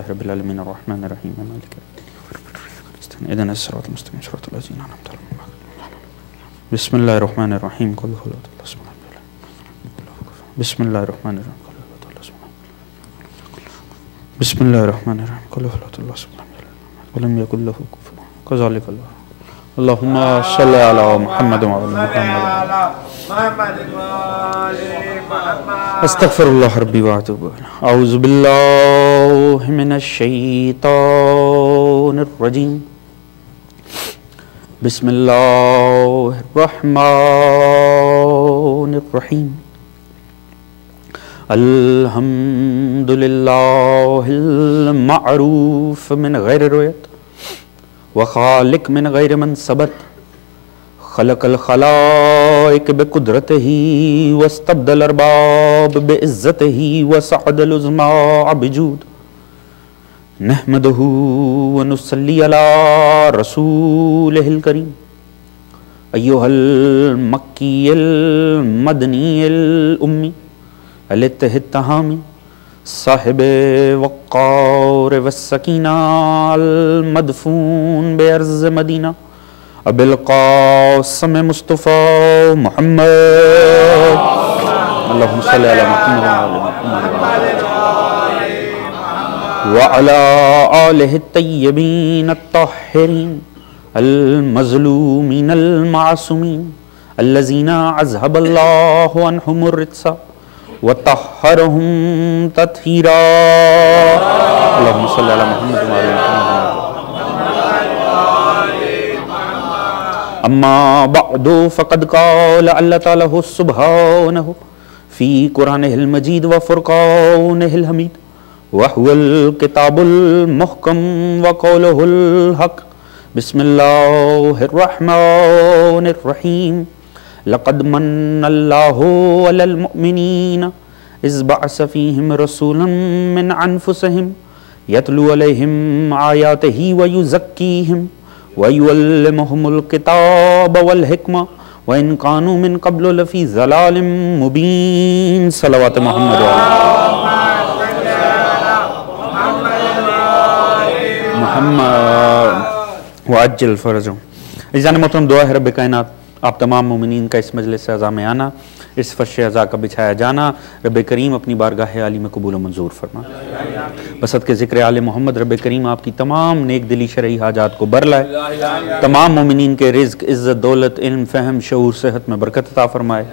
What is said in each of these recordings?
رب العالمین الرحمن الرحیم مالک اهدنا الصراط المستقیم صراط الذین انعمت علیہم بسم اللہ الرحمن الرحیم قل هو بسم اللہ الرحمن الرحیم بسم اللہ الرحمن الرحیم قل هو ولم یکن له کفوا کذالک اللہم صلی علی محمد وعلی محمد استغفر اللہ ربی واتوب الیہ اعوذ باللہ من الشیطان الرجیم بسم اللہ الرحمن الرحیم الحمد للہ المعروف من غیر رویت وخالق من غیر منصبت خلق الخلائق بقدرته واستبدل الارباب بعزته وسعد العظماء بجود نحمده ونصلي على رسوله الكريم أيها المكي المدني الأمي الاتح التهامي صاحب وقار والسكينة المدفون بأرض مدينة ابو القاسم مصطفى محمد اللهم صل على محمد وعلى آله الطيبين الطاهرين المظلومين المعصومين الذين أذهب الله عنهم الرجس وطهرهم تطهيرا اللهم صل على محمد وعلى محمد اما بعد فقد قال اللہ تعالی سبحانہ فی قرآنہ المجید وفرقانہ الحمید وهو الكتاب المحکم وقولہ الحق بسم اللہ الرحمن الرحیم لقد من اللہ علی المؤمنین اذ بعث فیہم رسولا من انفسہم یتلو علیہم آیاتہ ویزکیہم وَيُعَلِّمُهُمُ الْكِتَابَ وَالْحِكْمَةَ وَإِنْ كَانُوا مِنْ قَبْلُ لَفِي ضَلَالٍ مُبِينٍ صلوات محمد محمد وعجل فرجهم عزیزان محترم، دعا ہے رب کائنات آپ تمام مومنین کا اس مجلس اعزا میں آنا، اس فرش اعزا کا بچھایا جانا رب کریم اپنی بارگاہ عالی میں قبول و منظور فرما۔ بسط کے ذکر آل محمد رب کریم آپ کی تمام نیک دلی شرعی حاجات کو بر لائے، تمام مومنین کے رزق، عزت، دولت، علم، فہم، شعور، صحت میں برکت عطا فرمائے،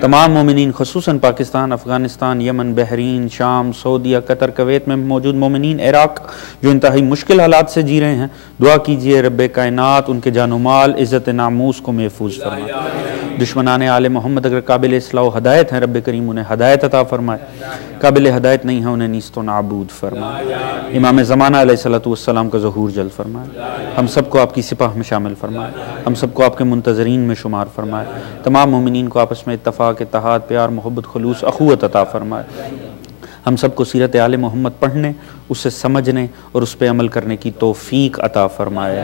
تمام مومنین خصوصاً پاکستان، افغانستان، یمن، بحرین، شام، سعودیہ، قطر، کویت میں موجود مومنین، عراق جو انتہائی مشکل حالات سے جی رہے ہیں، دعا کیجئے رب کائنات ان کے جان و مال، عزت ناموس کو محفوظ فرمائے۔ دشمنان آل محمد اگر قابل اصلاح و ہدایت ہیں رب کریم انہیں ہدایت عطا فرمائے، قابل ہدایت نہیں ہیں انہیں نیست و نابود فرمائے، امام زمانہ علیہ السلام کا ظہور جلد فرمائے، ہم سب کو آپ کی سپاہ میں شامل فرمائے، ہم سب کو آپ کے منتظرین میں شمار فرمائے، تمام مومنین کو آپس میں اتفاق، اتحاد، پیار، محبت، خلوص، اخوت عطا فرمائے، ہم سب کو سیرت آل محمد پڑھنے، اسے سمجھنے اور اس پہ عمل کرنے کی توفیق عطا فرمائے،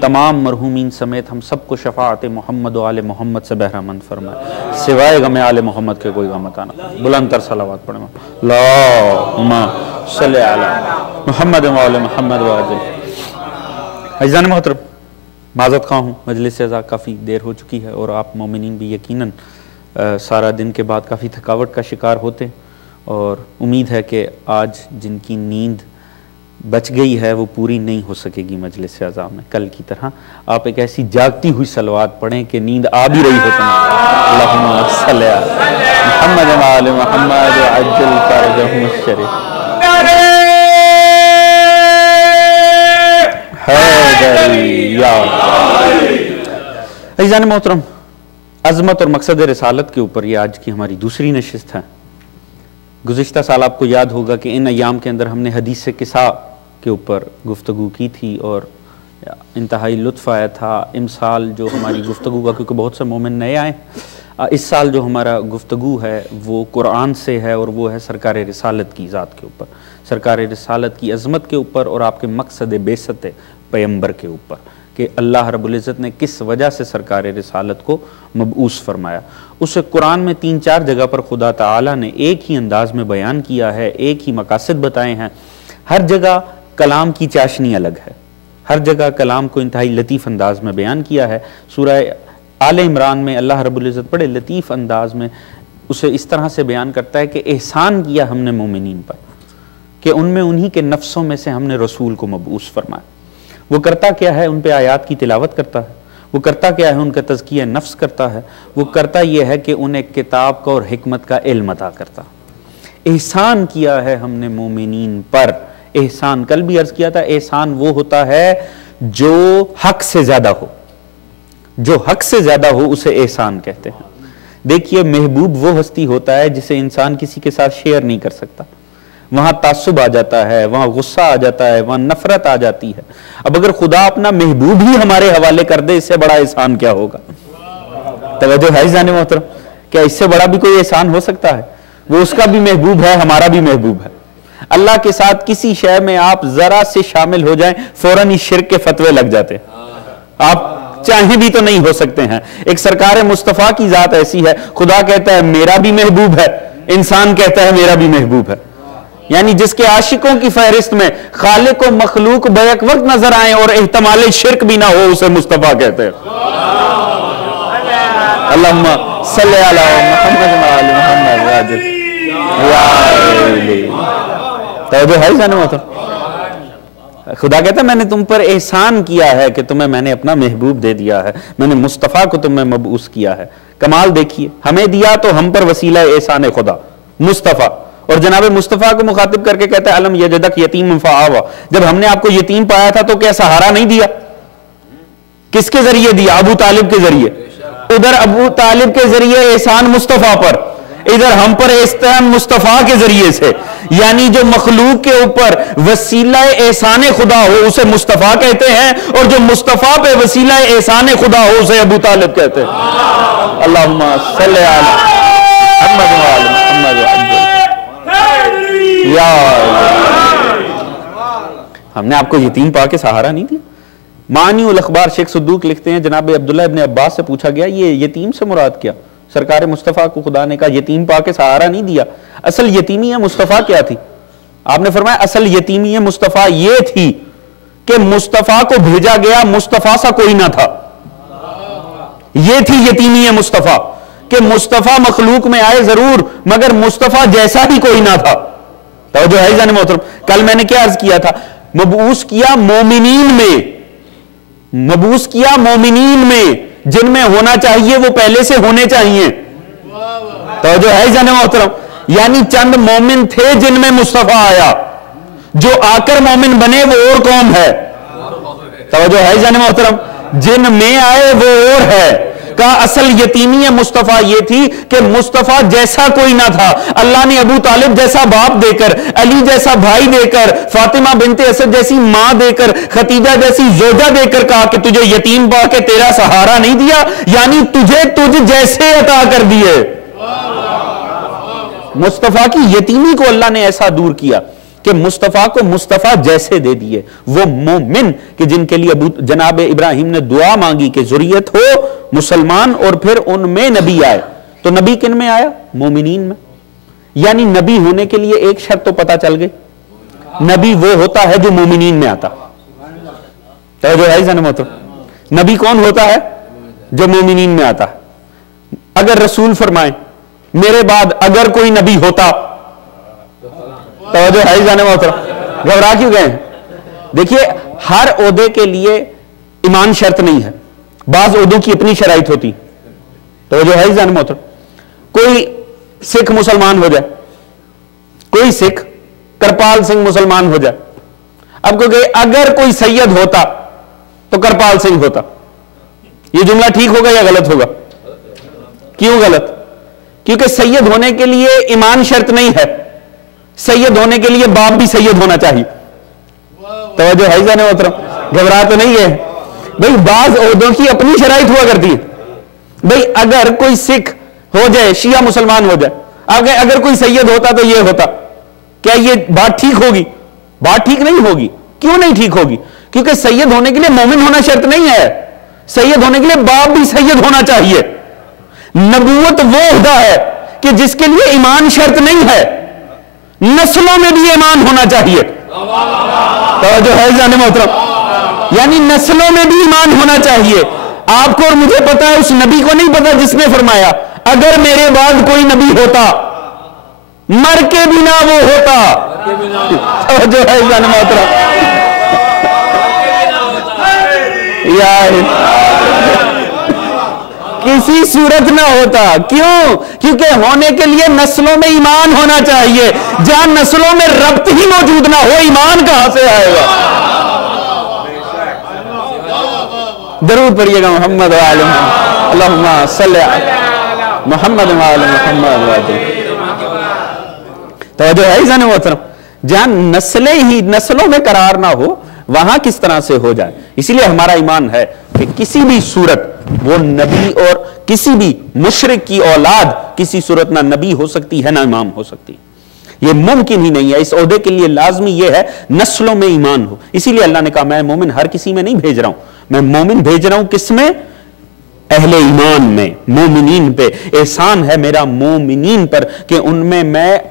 تمام مرحومین سمیت ہم سب کو شفاعت محمد و آل محمد سے بہرہ مند فرمائے، سوائے غم آل محمد کے کوئی غم عطا نہ فرمائے۔ بلند تر صلوات پڑھیں اللہم صلی علی محمد و آل محمد وعجل۔ عزیزان محترم، معذرت خواہ ہوں، مجلس اعزا کافی دیر ہو چکی ہے اور آپ مومنین بھی یقیناً سارا دن کے بعد کافی تھکاوٹ کا شکار ہوتے ہیں، اور امید ہے کہ آج جن کی نیند بچ گئی ہے وہ پوری نہیں ہو سکے گی مجلس اعزا میں کل کی طرح۔ آپ ایک ایسی جاگتی ہوئی صلوات پڑھیں کہ نیند آ بھی رہی ہو تمہیں۔ اللہم صلی علی محمد وعلی محمد وعجل فرجہم الشریف۔ حیدری یا عزیزان محترم، عظمت اور مقصد رسالت کے اوپر یہ آج کی ہماری دوسری نشست ہے۔ گزشتہ سال آپ کو یاد ہوگا کہ ان ایام کے اندر ہم نے حدیث قصہ کے اوپر گفتگو کی تھی اور انتہائی لطف آیا تھا۔ امسال جو ہماری گفتگو کا، کیونکہ بہت سے مومن نئے آئے، اس سال جو ہمارا گفتگو ہے وہ قرآن سے ہے اور وہ ہے سرکار رسالت کی ذات کے اوپر، سرکار رسالت کی عظمت کے اوپر اور آپ کے مقصد بعثت پیغمبر کے اوپر۔ کہ اللہ رب العزت نے کس وجہ سے سرکار رسالت کو مبعوث فرمایا. اسے قرآن میں 3-4 جگہ پر خدا تعالیٰ نے ایک ہی انداز میں بیان کیا ہے, ایک ہی مقاصد بتائے ہیں, ہر جگہ کلام کی چاشنی الگ ہے، ہر جگہ کلام کو انتہائی لطیف انداز میں بیان کیا ہے۔ سورہ آل عمران میں اللہ رب العزت بڑے لطیف انداز میں اسے اس طرح سے بیان کرتا ہے کہ احسان کیا ہم نے مومنین پر، کہ ان میں انہی کے نفسوں میں سے ہم نے رسول کو مبعوث فرمایا۔ وہ کرتا کیا ہے؟ ان پہ آیات کی تلاوت کرتا ہے، وہ کرتا کیا ہے؟ ان کا تزکیہ نفس کرتا ہے، وہ کرتا یہ ہے کہ انہیں کتاب کا اور حکمت کا علم عطا کرتا۔ احسان کیا ہے ہم نے مومنین پر۔ احسان کل بھی عرض کیا تھا، احسان وہ ہوتا ہے جو حق سے زیادہ ہو، جو حق سے زیادہ ہو اسے احسان کہتے ہیں۔ دیکھیے محبوب وہ ہستی ہوتا ہے جسے انسان کسی کے ساتھ شیئر نہیں کر سکتا، وہاں تعصب آ جاتا ہے، وہاں غصہ آ جاتا ہے، وہاں نفرت آ جاتی ہے۔ اب اگر خدا اپنا محبوب ہی ہمارے حوالے کر دے، اس سے بڑا احسان کیا ہوگا؟ توجہ ہے جان محترم؟ کیا اس سے بڑا بھی کوئی احسان ہو سکتا ہے؟ وہ اس کا بھی محبوب ہے، ہمارا بھی محبوب ہے۔ اللہ کے ساتھ کسی شے میں آپ ذرا سے شامل ہو جائیں، فوراً ہی شرک کے فتوے لگ جاتے ہیں، آپ چاہیں بھی تو نہیں ہو سکتے ہیں۔ ایک سرکار مصطفیٰ کی ذات ایسی ہے، خدا کہتا ہے میرا بھی محبوب ہے، انسان کہتا ہے میرا بھی محبوب ہے۔ یعنی جس کے عاشقوں کی فہرست میں خالق و مخلوق بیک وقت نظر آئیں اور احتمال شرک بھی نہ ہو، اسے مصطفیٰ کہتے ہیں۔ اللہم صلی علی محمد وعلی محمد واجل یا علی۔ توجہ ہے جانے محترم؟ خدا کہتا ہے میں نے تم پر احسان کیا ہے کہ تمہیں میں نے اپنا محبوب دے دیا ہے، میں نے مصطفیٰ کو تم میں مبعوث کیا ہے۔ کمال دیکھیے، ہمیں دیا تو ہم پر وسیلہ احسان خدا مصطفیٰ، اور جناب مصطفیٰ کو مخاطب کر کے کہتا ہے الم یجدک یتیم فآویٰ، جب ہم نے آپ کو یتیم پایا تھا تو کیا سہارا نہیں دیا؟ کس کے ذریعے دیا؟ ابو طالب کے ذریعے۔ ادھر ابو طالب کے ذریعے احسان مصطفیٰ پر، ادھر ہم پر احسان مصطفیٰ کے ذریعے سے۔ یعنی جو مخلوق کے اوپر وسیلہ احسان خدا ہو اسے مصطفیٰ کہتے ہیں، اور جو مصطفیٰ پہ وسیلہ احسان خدا ہو اسے ابو طالب کہتے ہیں۔ اللہم صلی علی محمد وعلی محمد وعجل یا۔ ہم نے آپ کو یتیم پا کے سہارا نہیں دیا۔ معنی الاخبار شیخ صدوق لکھتے ہیں جناب عبداللہ ابن عباس سے پوچھا گیا یہ یتیم سے مراد کیا؟ سرکار مصطفیٰ کو خدا نے کہا یتیم پا کے سہارا نہیں دیا، اصل یتیمی مصطفیٰ کیا تھی؟ آپ نے فرمایا اصل یتیمی مصطفیٰ یہ تھی کہ مصطفیٰ کو بھیجا گیا مصطفیٰ سا کوئی نہ تھا۔ یہ تھی یتیمی مصطفیٰ کہ مصطفیٰ مخلوق میں آئے ضرور مگر مصطفیٰ جیسا ہی کوئی نہ تھا۔ توجہ ہے جان محترم؟ کل میں نے کیا عرض کیا تھا؟ مبعوث کیا مومنین میں، مبعوث کیا مومنین میں، جن میں ہونا چاہیے وہ پہلے سے ہونے چاہیے۔ توجہ ہے جان محترم؟ یعنی چند مومن تھے جن میں مصطفیٰ آیا، جو آ کر مومن بنے وہ اور قوم ہے۔ توجہ ہے جان محترم؟ جن میں آئے وہ اور ہے۔ کا اصل یتیمی مصطفیٰ یہ تھی کہ مصطفیٰ جیسا کوئی نہ تھا۔ اللہ نے ابو طالب جیسا باپ دے کر، علی جیسا بھائی دے کر، فاطمہ بنت اسد جیسی ماں دے کر، خدیجہ جیسی زوجہ دے کر کہا کہ تجھے یتیم پا کے تیرا سہارا نہیں دیا، یعنی تجھے تجھ جیسے عطا کر دیے۔ مصطفیٰ کی یتیمی کو اللہ نے ایسا دور کیا کہ مصطفیٰ کو مصطفیٰ جیسے دے دیے۔ وہ مومن کہ جن کے لیے جناب ابراہیم نے دعا مانگی کہ ذریت ہو مسلمان اور پھر ان میں نبی آئے، تو نبی کن میں آیا؟ مومنین میں۔ یعنی نبی ہونے کے لیے ایک شرط تو پتا چل گئی، نبی وہ ہوتا ہے جو مومنین میں آتا۔ توجہ ہے جان محترم؟ نبی کون ہوتا ہے؟ جو مومنین میں آتا۔ اگر رسول فرمائیں میرے بعد اگر کوئی نبی ہوتا، توجہ ہے جانے محترم؟ گھبرا کیوں گئے ہیں؟ دیکھیے ہر عہدے کے لیے ایمان شرط نہیں ہے، بعض عہدوں کی اپنی شرائط ہوتی۔ توجہ ہے جانے محترم؟ کوئی سکھ مسلمان ہو جائے، کوئی سکھ کرپال سنگھ مسلمان ہو جائے، اب کو کہ اگر کوئی سید ہوتا تو کرپال سنگھ ہوتا، یہ جملہ ٹھیک ہوگا یا غلط ہوگا؟ کیوں غلط؟ کیونکہ سید ہونے کے لیے ایمان شرط نہیں ہے، سید ہونے کے لیے باپ بھی سید ہونا چاہیے۔ توجہ ہے جانے محترم؟ گھبرا تو نہیں ہے بھئی؟ بعض عہدوں کی اپنی شرائط ہوا کرتی ہے۔ بھئی اگر کوئی سکھ ہو جائے، شیعہ مسلمان ہو جائے، اگر کوئی سید ہوتا تو یہ ہوتا، کیا یہ بات ٹھیک ہوگی؟ بات ٹھیک نہیں ہوگی۔ کیوں نہیں ٹھیک ہوگی؟ کیونکہ سید ہونے کے لیے مومن ہونا شرط نہیں ہے، سید ہونے کے لیے باپ بھی سید ہونا چاہیے۔ نبوت وہ عہدہ ہے کہ جس کے لیے ایمان شرط نہیں ہے، نسلوں میں بھی ایمان ہونا چاہیے۔ توجہ ہے جان محترم؟ یعنی نسلوں میں بھی ایمان ہونا چاہیے. آپ کو اور مجھے پتا ہے، اس نبی کو نہیں پتا جس نے فرمایا اگر میرے بعد کوئی نبی ہوتا مر کے بنا وہ ہوتا. توجہ ہے جان محترم؟ کسی صورت نہ ہوتا. کیوں؟ کیونکہ ہونے کے لیے نسلوں میں ایمان ہونا چاہیے. جہاں نسلوں میں ربط ہی موجود نہ ہو، ایمان کہاں سے آئے گا؟ درود پڑھیے گا محمد و آل محمد، اللہم صلی علی محمد و آل محمد. توجہ ہے عزیزان محترم؟ جہاں نسلوں میں قرار نہ ہو، وہاں کس طرح سے ہو جائے. اسی لیے ہمارا ایمان ہے کہ کسی بھی صورت وہ نبی اور کسی بھی مشرک کی اولاد کسی صورت نہ نبی ہو سکتی ہے نہ امام ہو سکتی. یہ ممکن ہی نہیں ہے. اس عہدے کے لیے لازمی یہ ہے نسلوں میں ایمان ہو. اسی لیے اللہ نے کہا میں مومن ہر کسی میں نہیں بھیج رہا ہوں، میں مومن بھیج رہا ہوں کس میں؟ اہل ایمان میں، مومنین پہ. احسان ہے میرا مومنین پر کہ ان میں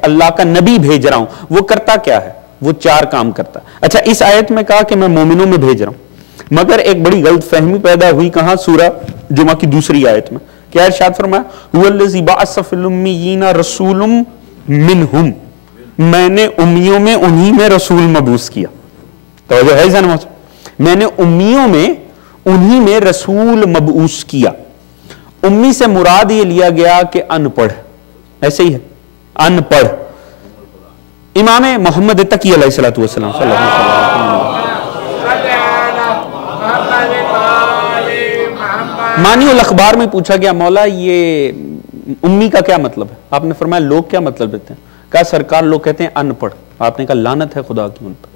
اللہ کا نبی بھیج رہا ہوں. وہ کرتا کیا ہے؟ وہ 4 کام کرتا. اچھا، اس آیت میں کہا کہ میں مومنوں میں بھیج رہا ہوں، مگر ایک بڑی غلط فہمی پیدا ہوئی. کہاں؟ سورہ جمعہ کی دوسری آیت میں. کیا ارشاد فرمایا؟ هو الذی بعث فی الامیین رسول منہم، میں نے امیوں میں انہی میں رسول مبعوث کیا. توجہ ہے ذہن میں؟ میں نے امیوں میں انہی میں رسول مبعوث کیا. امی سے مراد یہ لیا گیا کہ ان پڑھ. ایسے ہی ہے، ان پڑھ. امام محمد تقی علیہ السلام صلی اللہ علیہ وسلم مانی الاخبار میں پوچھا گیا مولا یہ امی کا کیا مطلب ہے؟ آپ نے فرمایا لوگ کیا مطلب دیتے ہیں؟ کہا سرکار لوگ کہتے ہیں ان پڑھ. آپ نے کہا لعنت ہے خدا کی ان پہ،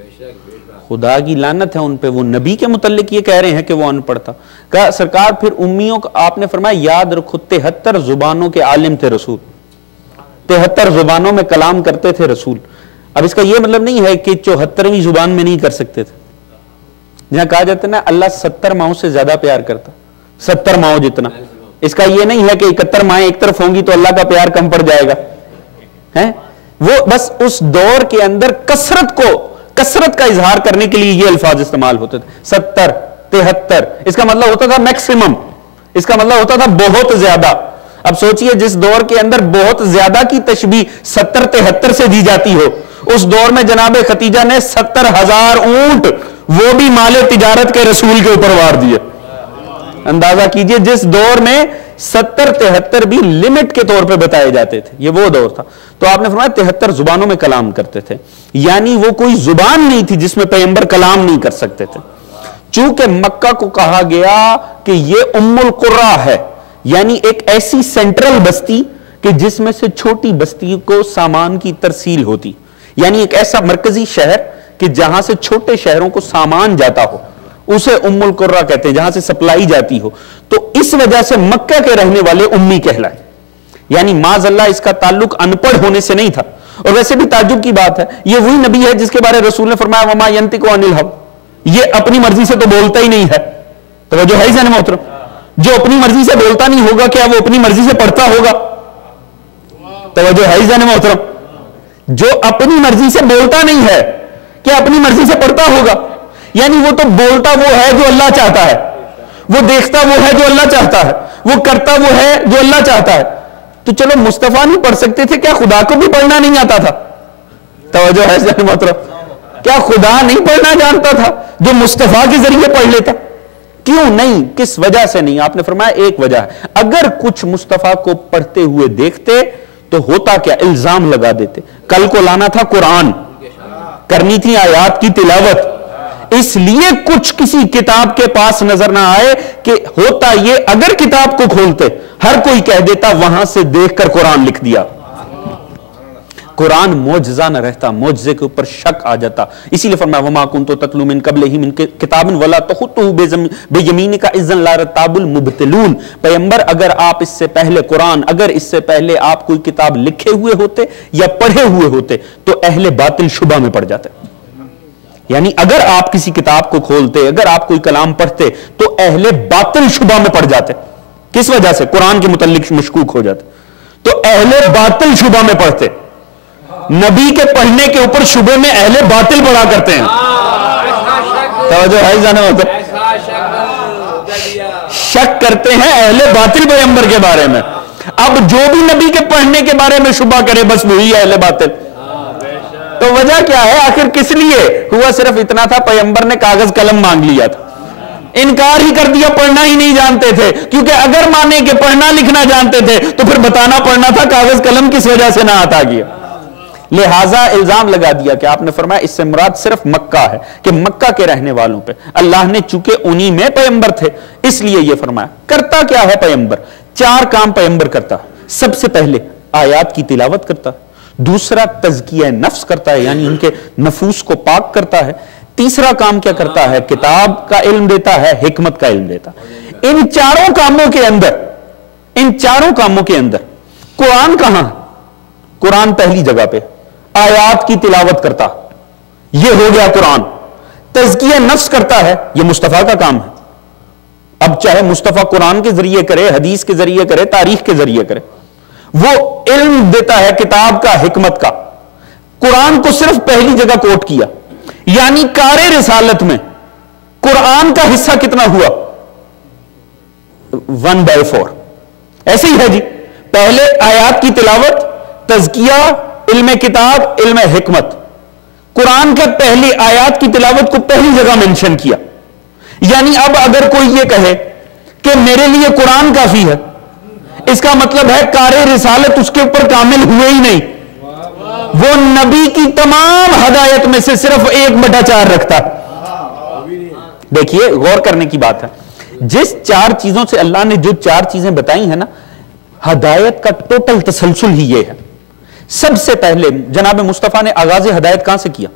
خدا کی لعنت ہے ان پہ. وہ نبی کے متعلق یہ کہہ رہے ہیں کہ وہ ان پڑھ تھا. کہا سرکار پھر امیوں کا آپ نے فرمایا یاد رکھو 73 زبانوں کے عالم تھے رسول، 73 زبانوں میں کلام کرتے تھے رسول. اب اس کا یہ مطلب نہیں ہے کہ 74ویں زبان میں نہیں کر سکتے تھے. جہاں کہا جاتا ہے نا اللہ 70 ماہوں سے زیادہ پیار کرتا، 70 ماہوں جتنا. اس کا یہ نہیں ہے کہ 71 ماہیں ایک طرف ہوں گی تو اللہ کا پیار کم پڑ جائے گا. وہ بس اس دور کے اندر کثرت کا اظہار کرنے کے لیے یہ الفاظ استعمال ہوتے تھے. 70 73 اس کا مطلب ہوتا تھا میکسیمم، اس کا مطلب ہوتا تھا بہت زیادہ. اب سوچئے جس دور کے اندر بہت زیادہ کی تشبیہ 70 73 سے دی جاتی ہو، اس دور میں جناب ختیجہ نے 70,000 اونٹ وہ بھی مال تجارت کے رسول کے اوپر وار دیے. اندازہ کیجئے جس دور میں 70 73 بھی لمٹ کے طور پہ بتائے جاتے تھے، یہ وہ دور تھا. تو آپ نے فرمایا 73 زبانوں میں کلام کرتے تھے. یعنی وہ کوئی زبان نہیں تھی جس میں پیغمبر کلام نہیں کر سکتے تھے. چونکہ مکہ کو کہا گیا کہ یہ ام القرى ہے، یعنی ایک ایسی سینٹرل بستی کہ جس میں سے چھوٹی بستی کو سامان کی ترسیل ہوتی، یعنی ایک ایسا مرکزی شہر کہ جہاں سے چھوٹے شہروں کو سامان جاتا ہو، اسے ام القرى کہتے ہیں، جہاں سے سپلائی جاتی ہو. تو اس وجہ سے مکہ کے رہنے والے امی کہلائے. یعنی معاذ اللہ اس کا تعلق ان پڑھ ہونے سے نہیں تھا. اور ویسے بھی تعجب کی بات ہے، یہ وہی نبی ہے جس کے بارے رسول نے فرمایا وما ينطق عن الهوى، یہ اپنی مرضی سے تو بولتا ہی نہیں ہے. توجہ ہے ذہن محترم؟ جو اپنی مرضی سے بولتا نہیں ہوگا کیا وہ اپنی مرضی سے پڑھتا ہوگا؟ توجہ ہے ذہن محترم؟ جو اپنی مرضی سے بولتا نہیں ہے کیا اپنی مرضی سے پڑھتا ہوگا؟ یعنی وہ تو بولتا وہ ہے جو اللہ چاہتا ہے، وہ دیکھتا وہ ہے جو اللہ چاہتا ہے، وہ کرتا وہ ہے جو اللہ چاہتا ہے. تو چلو مصطفیٰ نہیں پڑھ سکتے تھے، کیا خدا کو بھی پڑھنا نہیں آتا تھا؟ توجہ ہے ذہن محترم؟ کیا خدا نہیں پڑھنا جانتا تھا جو مصطفیٰ کے ذریعے پڑھ لیتا؟ کیوں نہیں؟ کس وجہ سے نہیں؟ آپ نے فرمایا ایک وجہ ہے، اگر کچھ مصطفیٰ کو پڑھتے ہوئے دیکھتے تو ہوتا کیا؟ الزام لگا دیتے. کل کو لانا تھا قرآن، کرنی تھی آیات کی تلاوت. اس لیے کچھ کسی کتاب کے پاس نظر نہ آئے کہ ہوتا یہ اگر کتاب کو کھولتے ہر کوئی کہہ دیتا وہاں سے دیکھ کر قرآن لکھ دیا. قرآن معجزہ نہ رہتا، معجزے کے اوپر شک آ جاتا. اسی لیے فرمایا وما کنت تتلو من قبلہ من کتاب ولا تخطہ بیمینک اذا لارتاب المبتلون. پیغمبر اگر آپ اس سے پہلے قرآن، اگر اس سے پہلے آپ کوئی کتاب لکھے ہوئے ہوتے یا پڑھے ہوئے ہوتے تو اہل باطل شبہ میں پڑ جاتے. یعنی اگر آپ کسی کتاب کو کھولتے، اگر آپ کوئی کلام پڑھتے تو اہل باطل شبہ میں پڑ جاتے. کس وجہ سے؟ قرآن کے متعلق مشکوک ہو جاتے تو اہل باطل شبہ میں پڑھتے. نبی کے پڑھنے کے اوپر شبے میں اہل باطل پڑھا کرتے ہیں. توجہ ہے جانے ہوتا شک کرتے ہیں اہل باطل پیغمبر کے بارے میں. اب جو بھی نبی کے پڑھنے کے بارے میں شبہ کرے بس وہی اہل باطل. تو وجہ کیا ہے آخر کس لیے ہوا؟ صرف اتنا تھا پیغمبر نے کاغذ قلم مانگ لیا تھا, انکار ہی کر دیا, پڑھنا ہی نہیں جانتے تھے. کیونکہ اگر مانے کہ پڑھنا لکھنا جانتے تھے تو پھر بتانا پڑھنا تھا کاغذ قلم کس وجہ سے نہ عطا کیا. لہٰذا الزام لگا دیا کہ آپ نے فرمایا اس سے مراد صرف مکہ ہے, کہ مکہ کے رہنے والوں پہ اللہ نے چونکہ انہی میں پیغمبر تھے اس لیے یہ فرمایا. کرتا کیا ہے پیغمبر؟ 4 کام پیغمبر کرتا ہے. سب سے پہلے آیات کی تلاوت کرتا ہے, دوسرا تزکیہ نفس کرتا ہے یعنی ان کے نفوس کو پاک کرتا ہے, تیسرا کام کیا کرتا ہے؟ کتاب کا علم دیتا ہے, حکمت کا علم دیتا ہے. ان چاروں کاموں کے اندر قرآن کہاں؟ قرآن پہلی جگہ پہ. آیات کی تلاوت کرتا, یہ ہو گیا قرآن. تزکیہ نفس کرتا ہے, یہ مصطفیٰ کا کام ہے. اب چاہے مصطفیٰ قرآن کے ذریعے کرے, حدیث کے ذریعے کرے, تاریخ کے ذریعے کرے, وہ علم دیتا ہے کتاب کا, حکمت کا. قرآن کو صرف پہلی جگہ کوٹ کیا, یعنی کار رسالت میں قرآن کا حصہ کتنا ہوا؟ 1/4. ایسے ہی ہے جی, پہلے آیات کی تلاوت, تزکیہ, علم کتاب, علم حکمت. قرآن کے پہلی آیات کی تلاوت کو پہلی جگہ منشن کیا. یعنی اب اگر کوئی یہ کہے کہ میرے لیے قرآن کافی ہے, اس کا مطلب ہے کار رسالت اس کے اوپر کامل ہوئے ہی نہیں. وہ نبی کی تمام ہدایت میں سے صرف 1/4 رکھتا. دیکھیے غور کرنے کی بات ہے, جس 4 چیزوں سے اللہ نے جو 4 چیزیں بتائی ہیں نا, ہدایت کا ٹوٹل تسلسل ہی یہ ہے. سب سے پہلے جناب مصطفیٰ نے آغاز ہدایت کہاں سے کیا؟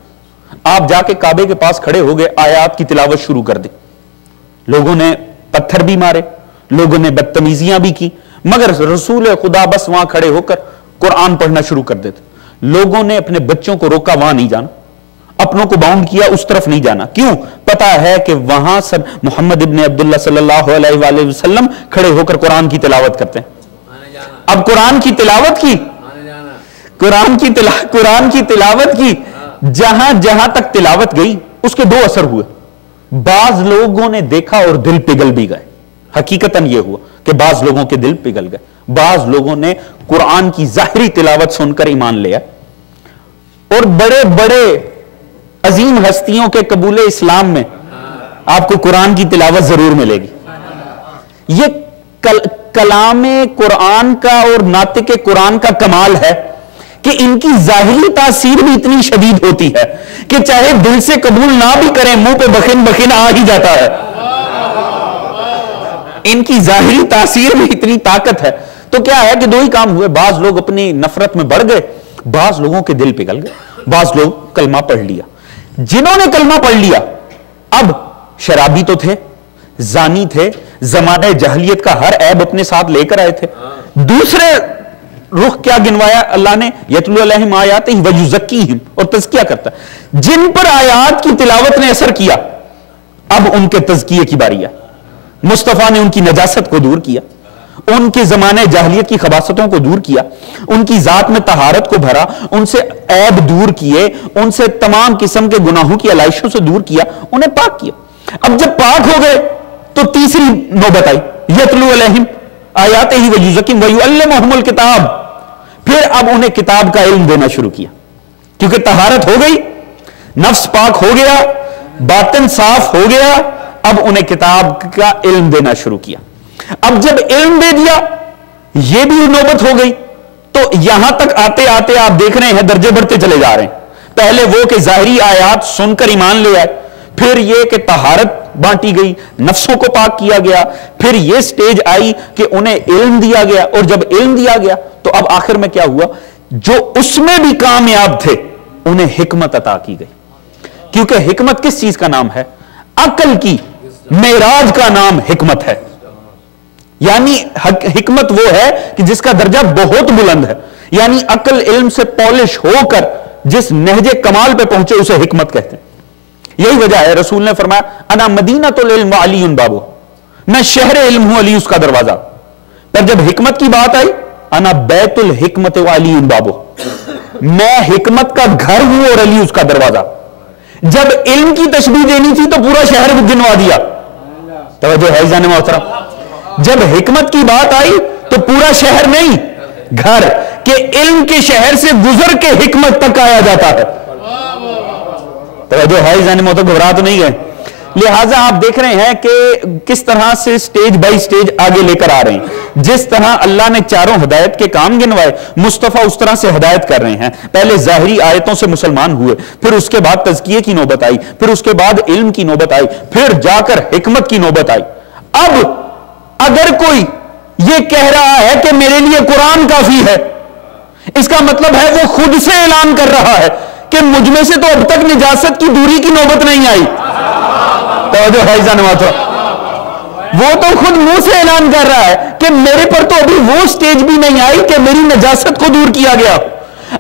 آپ جا کے کعبے کے پاس کھڑے ہو گئے, آیات کی تلاوت شروع کر دی. لوگوں نے پتھر بھی مارے, لوگوں نے بدتمیزیاں بھی کی, مگر رسول خدا بس وہاں کھڑے ہو کر قرآن پڑھنا شروع کر دیتے. لوگوں نے اپنے بچوں کو روکا, وہاں نہیں جانا, اپنوں کو باؤنڈ کیا اس طرف نہیں جانا. کیوں؟ پتا ہے کہ وہاں سب محمد ابن عبداللہ صلی اللہ علیہ وآلہ وسلم کھڑے ہو کر قرآن کی تلاوت کرتے ہیں. اب قرآن کی تلاوت کی, قرآن کی تلاوت کی, جہاں جہاں تک تلاوت گئی اس کے 2 اثر ہوئے. بعض لوگوں نے دیکھا اور دل پگھل بھی گئے. حقیقتاً یہ ہوا کہ بعض لوگوں کے دل پگھل گئے. بعض لوگوں نے قرآن کی ظاہری تلاوت سن کر ایمان لیا, اور بڑے بڑے عظیم ہستیوں کے قبول اسلام میں آپ کو قرآن کی تلاوت ضرور ملے گی. یہ کلام قرآن کا اور ناطق قرآن کا کمال ہے کہ ان کی ظاہری تاثیر بھی اتنی شدید ہوتی ہے کہ چاہے دل سے قبول نہ بھی کریں, منہ پہ بخن بخن آ ہی جاتا ہے. ان کی ظاہری تاثیر میں اتنی طاقت ہے. تو کیا ہے کہ 2 ہی کام ہوئے, بعض لوگ اپنی نفرت میں بڑھ گئے, بعض لوگوں کے دل پگھل گئے, بعض لوگ کلمہ پڑھ لیا. جنہوں نے کلمہ پڑھ لیا اب شرابی تو تھے, زانی تھے, زمانہ جاہلیت کا ہر عیب اپنے ساتھ لے کر آئے تھے. دوسرے رخ کیا گنوایا اللہ نے؟ یتلو علیہم آیاتہ ویزکیہم, اور تزکیہ کرتا. جن پر آیات کی تلاوت نے اثر کیا اب ان کے تزکیے کی باری ہے. مصطفیٰ نے ان کی نجاست کو دور کیا, ان کے زمانے جاہلیت کی خباثتوں کو دور کیا, ان کی ذات میں طہارت کو بھرا, ان سے عیب دور کیے, ان سے تمام قسم کے گناہوں کی علائشوں سے دور کیا, انہیں پاک کیا. اب جب پاک ہو گئے تو تیسری نوبت آئی, یتلو علیہم آیاتہ ویزکیہم ویعلمہم الکتاب. پھر اب انہیں کتاب کا علم دینا شروع کیا, کیونکہ طہارت ہو گئی, نفس پاک ہو گیا, باطن صاف ہو گیا, اب انہیں کتاب کا علم دینا شروع کیا. اب جب علم دے دیا یہ بھی نوبت ہو گئی, تو یہاں تک آتے آتے آپ دیکھ رہے ہیں درجے بڑھتے چلے جا رہے ہیں. پہلے وہ کہ ظاہری آیات سن کر ایمان لے آئے, پھر یہ کہ طہارت بانٹی گئی, نفسوں کو پاک کیا گیا, پھر یہ سٹیج آئی کہ انہیں علم دیا گیا, اور جب علم دیا گیا تو اب آخر میں کیا ہوا؟ جو اس میں بھی کامیاب تھے انہیں حکمت عطا کی گئی. کیونکہ حکمت کس چیز کا نام ہے؟ عقل کی معراج کا نام حکمت ہے. یعنی حکمت وہ ہے کہ جس کا درجہ بہت بلند ہے, یعنی عقل علم سے پالش ہو کر جس نہج کمال پہ پہنچے اسے حکمت کہتے ہیں. یہی وجہ ہے رسول نے فرمایا انا مدینۃ العلم وعلی بابو, میں شہر علم ہوں, علی اس کا دروازہ. پر جب حکمت کی بات آئی انا بیت الحکمت وعلی بابو, میں حکمت کا گھر ہوں اور علی اس کا دروازہ. جب علم کی تشبیہ دینی تھی تو پورا شہر گنوا دیا. توجہ ہے عزیزان محترم, جب حکمت کی بات آئی تو پورا شہر نہیں, گھر کہ علم کے شہر سے گزر کے حکمت تک آیا جاتا ہے. توجہ ہے عزیزان محترم, گھبرا تو نہیں گئے. لہٰذا آپ دیکھ رہے ہیں کہ کس طرح سے سٹیج بائی سٹیج آگے لے کر آ رہے ہیں. جس طرح اللہ نے چاروں ہدایت کے کام گنوائے, مصطفیٰ اس طرح سے ہدایت کر رہے ہیں. پہلے ظاہری آیتوں سے مسلمان ہوئے, پھر اس کے بعد تزکیے کی نوبت آئی, پھر اس کے بعد علم کی نوبت آئی, پھر جا کر حکمت کی نوبت آئی. اب اگر کوئی یہ کہہ رہا ہے کہ میرے لیے قرآن کافی ہے, اس کا مطلب ہے وہ خود سے اعلان کر رہا ہے کہ مجھ میں سے تو اب تک نجاست کی دوری کی نوبت نہیں آئی. توجہ ہے عزیزان محترم, وہ تو خود منہ سے اعلان کر رہا ہے کہ میرے پر تو ابھی وہ سٹیج بھی نہیں آئی کہ میری نجاست کو دور کیا گیا.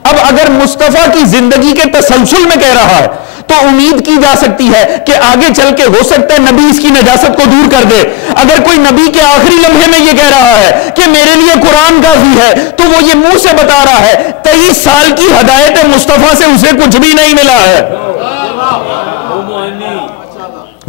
اب اگر مصطفیٰ کی زندگی کے تسلسل میں کہہ رہا ہے تو امید کی جا سکتی ہے کہ آگے چل کے ہو سکتا ہے نبی اس کی نجاست کو دور کر دے. اگر کوئی نبی کے آخری لمحے میں یہ کہہ رہا ہے کہ میرے لیے قرآن کافی ہے تو وہ یہ منہ سے بتا رہا ہے 23 سال کی ہدایت مصطفیٰ سے اسے کچھ بھی نہیں ملا ہے.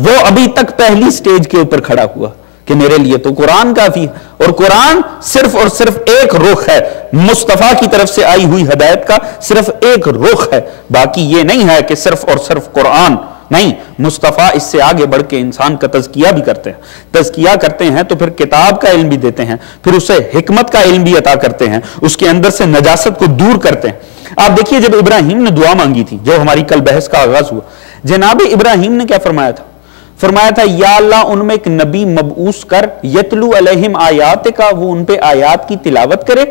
وہ ابھی تک پہلی سٹیج کے اوپر کھڑا ہوا کہ میرے لیے تو قرآن کافی ہے, اور قرآن صرف اور صرف ایک رخ ہے, مصطفیٰ کی طرف سے آئی ہوئی ہدایت کا صرف ایک رخ ہے. باقی یہ نہیں ہے کہ صرف اور صرف قرآن نہیں, مصطفیٰ اس سے آگے بڑھ کے انسان کا تزکیہ بھی کرتے ہیں. تزکیہ کرتے ہیں تو پھر کتاب کا علم بھی دیتے ہیں, پھر اسے حکمت کا علم بھی عطا کرتے ہیں, اس کے اندر سے نجاست کو دور کرتے ہیں. آپ دیکھیے جب ابراہیم نے دعا مانگی تھی, جو ہماری کل بحث کا آغاز ہوا, جناب ابراہیم نے کیا فرمایا تھا؟ فرمایا تھا یا اللہ ان میں ایک نبی مبعوث کر, یتلو علیہم آیات کا, وہ ان پہ آیات کی تلاوت کرے,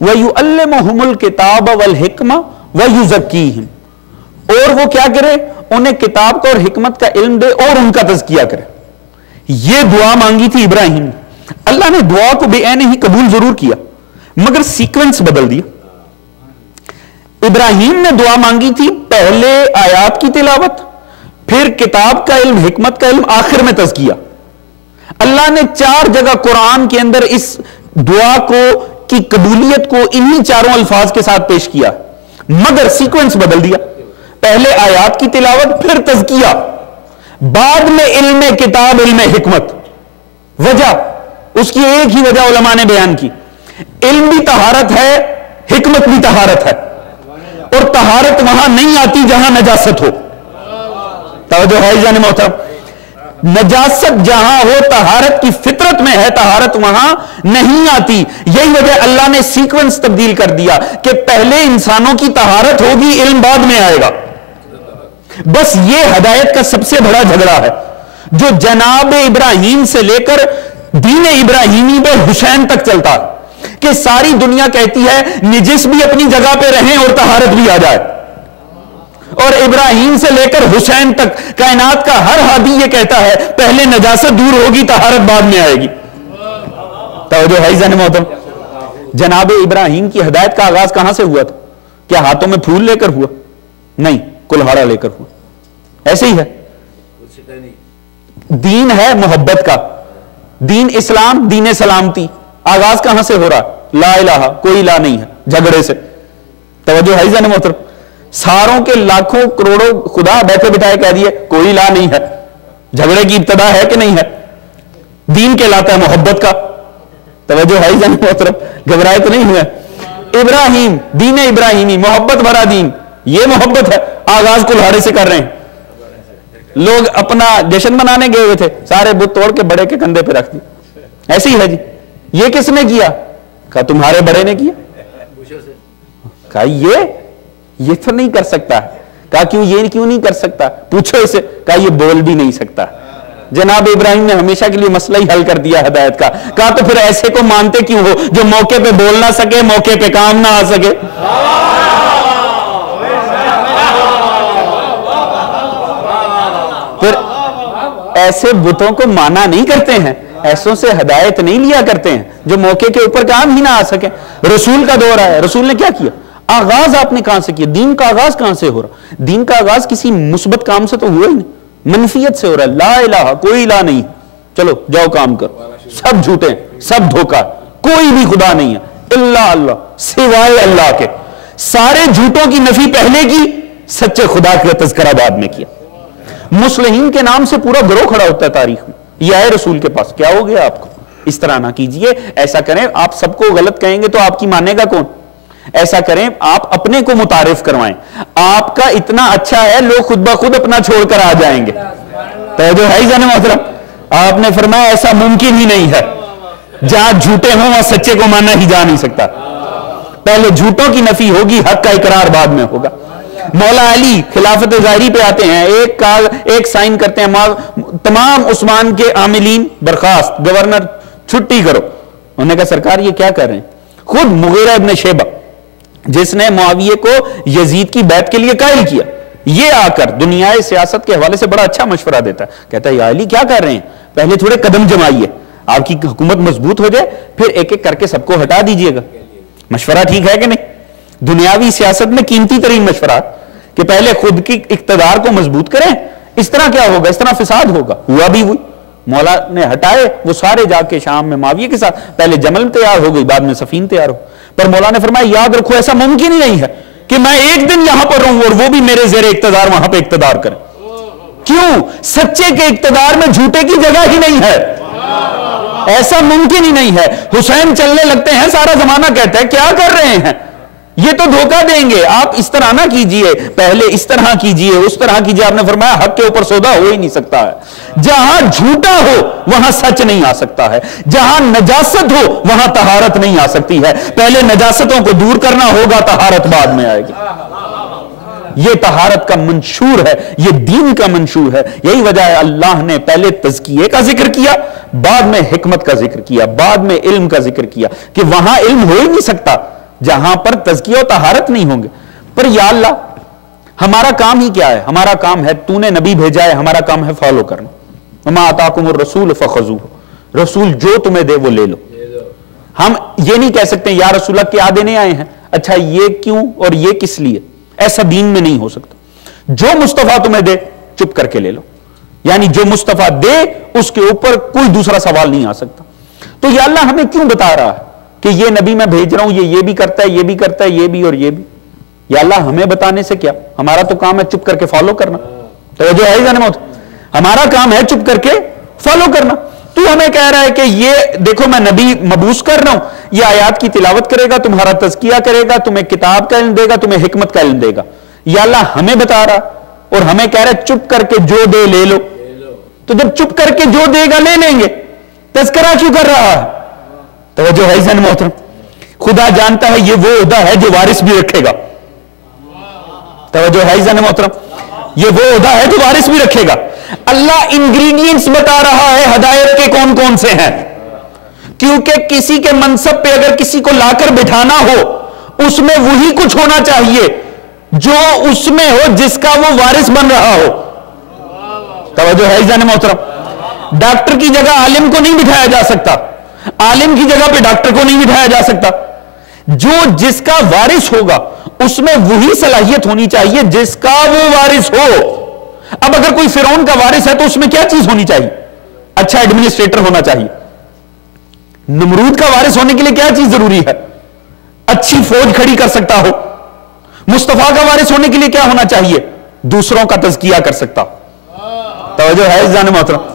وَيُعَلِّمُهُمُ الْكِتَابَ وَالْحِكْمَةَ وَيُزَكِّيهِمْ, اور وہ کیا کرے, انہیں کتاب کا اور حکمت کا علم دے اور ان کا تزکیہ کرے. یہ دعا مانگی تھی ابراہیم نے. اللہ نے دعا کو بے عین ہی قبول ضرور کیا مگر سیکوینس بدل دیا. ابراہیم نے دعا مانگی تھی پہلے آیات کی تلاوت, پھر کتاب کا علم, حکمت کا علم, آخر میں تزکیہ. اللہ نے 4 جگہ قرآن کے اندر اس دعا کو کی قبولیت کو انہی 4 الفاظ کے ساتھ پیش کیا, مگر سیکوینس بدل دیا. پہلے آیات کی تلاوت, پھر تزکیہ, بعد میں علم کتاب, علم حکمت. وجہ اس کی ایک ہی وجہ علماء نے بیان کی, علم بھی طہارت ہے, حکمت بھی طہارت ہے, اور طہارت وہاں نہیں آتی جہاں نجاست ہو. توجہ ہے جان محترم, نجاست جہاں ہو طہارت کی فطرت میں ہے, طہارت وہاں نہیں آتی. یہی وجہ اللہ نے سیکوینس تبدیل کر دیا کہ پہلے انسانوں کی طہارت ہوگی, علم بعد میں آئے گا. بس یہ ہدایت کا سب سے بڑا جھگڑا ہے جو جناب ابراہیم سے لے کر دین ابراہیمی پہ حسین تک چلتا ہے, کہ ساری دنیا کہتی ہے نجس بھی اپنی جگہ پہ رہیں اور طہارت بھی آ جائے, اور ابراہیم سے لے کر حسین تک کائنات کا ہر ہادی یہ کہتا ہے پہلے نجاست دور ہوگی, طہارت بعد میں آئے گی. توجہ ہے عزیزان محترم, جناب ابراہیم کی ہدایت کا آغاز کہاں سے ہوا تھا؟ کیا ہاتھوں میں پھول لے کر ہوا؟ نہیں, کلہاڑا لے کر ہوا. ایسے ہی ہے, دین ہے محبت کا, دین اسلام, دین سلامتی. آغاز کہاں سے ہو رہا؟ لا الہ, کوئی لا نہیں ہے, جھگڑے سے. توجہ ہے عزیزان محترم, ساروں کے لاکھوں کروڑوں خدا بیٹھے بٹھائے کہہ دیے کوئی لا نہیں ہے. جھگڑے کی ابتدا ہے کہ نہیں ہے؟ دین کہلاتا ہے محبت کا. توجہ ہے عزیزان محترم, گھبرائے تو نہیں ہوئے. ابراہیم, دین ابراہیمی, محبت بھرا دین, یہ محبت ہے. آغاز کلہاڑے سے کر رہے ہیں. لوگ اپنا جشن منانے گئے ہوئے تھے, سارے بت توڑ کے بڑے کے کندھے پہ رکھ دی. ایسے ہی ہے جی. یہ کس نے کیا؟ کہا تمہارے بڑے نے کیا. کہا یہ تو نہیں کر سکتا. کہا کیوں, یہ کیوں نہیں کر سکتا؟ پوچھو اسے. کہا یہ بول بھی نہیں سکتا. جناب ابراہیم نے ہمیشہ کے لیے مسئلہ ہی حل کر دیا ہدایت کا. کہا تو پھر ایسے کو مانتے کیوں ہو جو موقع پہ بول نہ سکے, موقع پہ کام نہ آ سکے؟ پھر ایسے بتوں کو مانا نہیں کرتے ہیں, ایسوں سے ہدایت نہیں لیا کرتے ہیں جو موقع کے اوپر کام ہی نہ آ سکے. رسول کا دور ہے, رسول نے کیا کیا؟ آغاز آپ نے کہاں سے کیا؟ دین کا آغاز کہاں سے ہو رہا؟ دین کا آغاز کسی مثبت کام سے تو ہوا ہی نہیں, منفیت سے ہو رہا ہے. لا الہ, کوئی لا نہیں, چلو جاؤ کام کرو. سب جھوٹے ہیں, سب دھوکہ, کوئی بھی خدا نہیں ہے الا اللہ, سوائے اللہ کے. سارے جھوٹوں کی نفی پہلے کی، سچے خدا کا تذکرہ بعد میں کیا. مصلحین کے نام سے پورا گروہ کھڑا ہوتا ہے تاریخ میں، یہ آئے رسول کے پاس، کیا ہو گیا آپ کو؟ اس طرح نہ کیجئے. ایسا کریں، آپ سب کو غلط کہیں گے تو آپ کی مانے گا کون؟ ایسا کریں آپ اپنے کو متعارف کروائیں، آپ کا اتنا اچھا ہے لوگ خود بخود اپنا چھوڑ کر آ جائیں گے. تو جو ہے جان محترم، آپ نے فرمایا ایسا ممکن ہی نہیں ہے، جہاں جھوٹے ہوں وہاں سچے کو ماننا ہی جا نہیں سکتا. پہلے جھوٹوں کی نفی ہوگی، حق کا اقرار بعد میں ہوگا. مولا علی خلافت ظاہری پہ آتے ہیں، ایک سائن کرتے ہیں، تمام عثمان کے عاملین برخاست، گورنر چھٹی کرو. انہوں نے کہا سرکار یہ کیا کر رہے ہیں؟ خود مغیرہ ابن شیبہ جس نے معاویہ کو یزید کی بیعت کے لیے قائل کیا، یہ آ کر دنیا سیاست کے حوالے سے بڑا اچھا مشورہ دیتا ہے. کہتا ہے یا علی کیا کر رہے ہیں، پہلے تھوڑے قدم جمائیے، آپ کی حکومت مضبوط ہو جائے، پھر ایک ایک کر کے سب کو ہٹا دیجئے گا. مشورہ ٹھیک ہے کہ نہیں؟ دنیاوی سیاست میں قیمتی ترین مشورہ کہ پہلے خود کی اقتدار کو مضبوط کریں. اس طرح کیا ہوگا؟ اس طرح فساد ہوگا. ہوا بھی ہوئی، مولا نے ہٹائے، وہ سارے جا کے شام میں معاویہ کے ساتھ، پہلے جمل تیار ہو گئی، بعد میں سفین تیار ہو. پر مولا نے فرمایا یاد رکھو ایسا ممکن ہی نہیں ہے کہ میں ایک دن یہاں پر رہوں اور وہ بھی میرے زیر اقتدار وہاں پہ اقتدار کریں. کیوں؟ سچے کے اقتدار میں جھوٹے کی جگہ ہی نہیں ہے، ایسا ممکن ہی نہیں ہے. حسین چلنے لگتے ہیں، سارا زمانہ کہتا ہے کیا کر رہے ہیں، یہ تو دھوکہ دیں گے، آپ اس طرح نہ کیجئے، پہلے اس طرح کیجئے، اس طرح کیجئے. آپ نے فرمایا حق کے اوپر سودا ہو ہی نہیں سکتا ہے. جہاں جھوٹا ہو وہاں سچ نہیں آ سکتا ہے، جہاں نجاست ہو وہاں طہارت نہیں آ سکتی ہے. پہلے نجاستوں کو دور کرنا ہوگا، طہارت بعد میں آئے گی. یہ طہارت کا منشور ہے، یہ دین کا منشور ہے. یہی وجہ ہے اللہ نے پہلے تزکیے کا ذکر کیا، بعد میں حکمت کا ذکر کیا، بعد میں علم کا ذکر کیا، کہ وہاں علم ہو ہی نہیں سکتا جہاں پر تزکیہ و طہارت نہیں ہوں گے. پر یا اللہ ہمارا کام ہی کیا ہے؟ ہمارا کام ہے تو نے نبی بھیجا ہے، ہمارا کام ہے فالو کرنا. وما آتاکم الرسول فخذوہ، رسول جو تمہیں دے وہ لے لو. ہم یہ نہیں کہہ سکتے یا رسول اللہ کیا دینے آئے ہیں، اچھا یہ کیوں اور یہ کس لیے، ایسا دین میں نہیں ہو سکتا. جو مصطفیٰ تمہیں دے چپ کر کے لے لو، یعنی جو مصطفیٰ دے اس کے اوپر کوئی دوسرا سوال نہیں آ سکتا. تو یا اللہ ہمیں کیوں بتا رہا ہے کہ یہ نبی میں بھیج رہا ہوں، یہ بھی کرتا ہے، یہ بھی کرتا ہے، یہ بھی اور یہ بھی؟ یا اللہ ہمیں بتانے سے کیا، ہمارا تو کام ہے چپ کر کے فالو کرنا. توجہ ہے جانے موت، ہمارا کام ہے چپ کر کے فالو کرنا. تو ہمیں کہہ رہا ہے کہ یہ دیکھو میں نبی مبعوث کر رہا ہوں، یہ آیات کی تلاوت کرے گا، تمہارا تزکیہ کرے گا، تمہیں کتاب کا علم دے گا، تمہیں حکمت کا علم دے گا. یا اللہ ہمیں بتا رہا اور ہمیں کہہ رہا ہے چپ کر کے جو دے لے لو. تو جب چپ کر کے جو دے گا لے لیں گے، تذکرہ کیوں کر رہا ہے؟ توجہ ہے ذہن محترم، خدا جانتا ہے یہ وہ عہدہ ہے جو وارث بھی رکھے گا. توجہ ہے ذہن محترم، یہ وہ عہدہ ہے جو وارث بھی رکھے گا. اللہ انگریڈینٹس بتا رہا ہے ہدایت کے کون کون سے ہیں، کیونکہ کسی کے منصب پہ اگر کسی کو لا کر بٹھانا ہو اس میں وہی کچھ ہونا چاہیے جو اس میں ہو جس کا وہ وارث بن رہا ہو. توجہ ہے ذہن محترم، ڈاکٹر کی جگہ عالم کو نہیں بٹھایا جا سکتا، عالم کی جگہ پہ ڈاکٹر کو نہیں بٹھایا جا سکتا. جو جس کا وارث ہوگا اس میں وہی صلاحیت ہونی چاہیے جس کا وہ وارث ہو. اب اگر کوئی فرعون کا وارث ہے تو اس میں کیا چیز ہونی چاہیے؟ اچھا ایڈمنسٹریٹر ہونا چاہیے. نمرود کا وارث ہونے کے لیے کیا چیز ضروری ہے؟ اچھی فوج کھڑی کر سکتا ہو. مصطفیٰ کا وارث ہونے کے لیے کیا ہونا چاہیے؟ دوسروں کا تزکیہ کر سکتا. توجہ ہے جان محترم،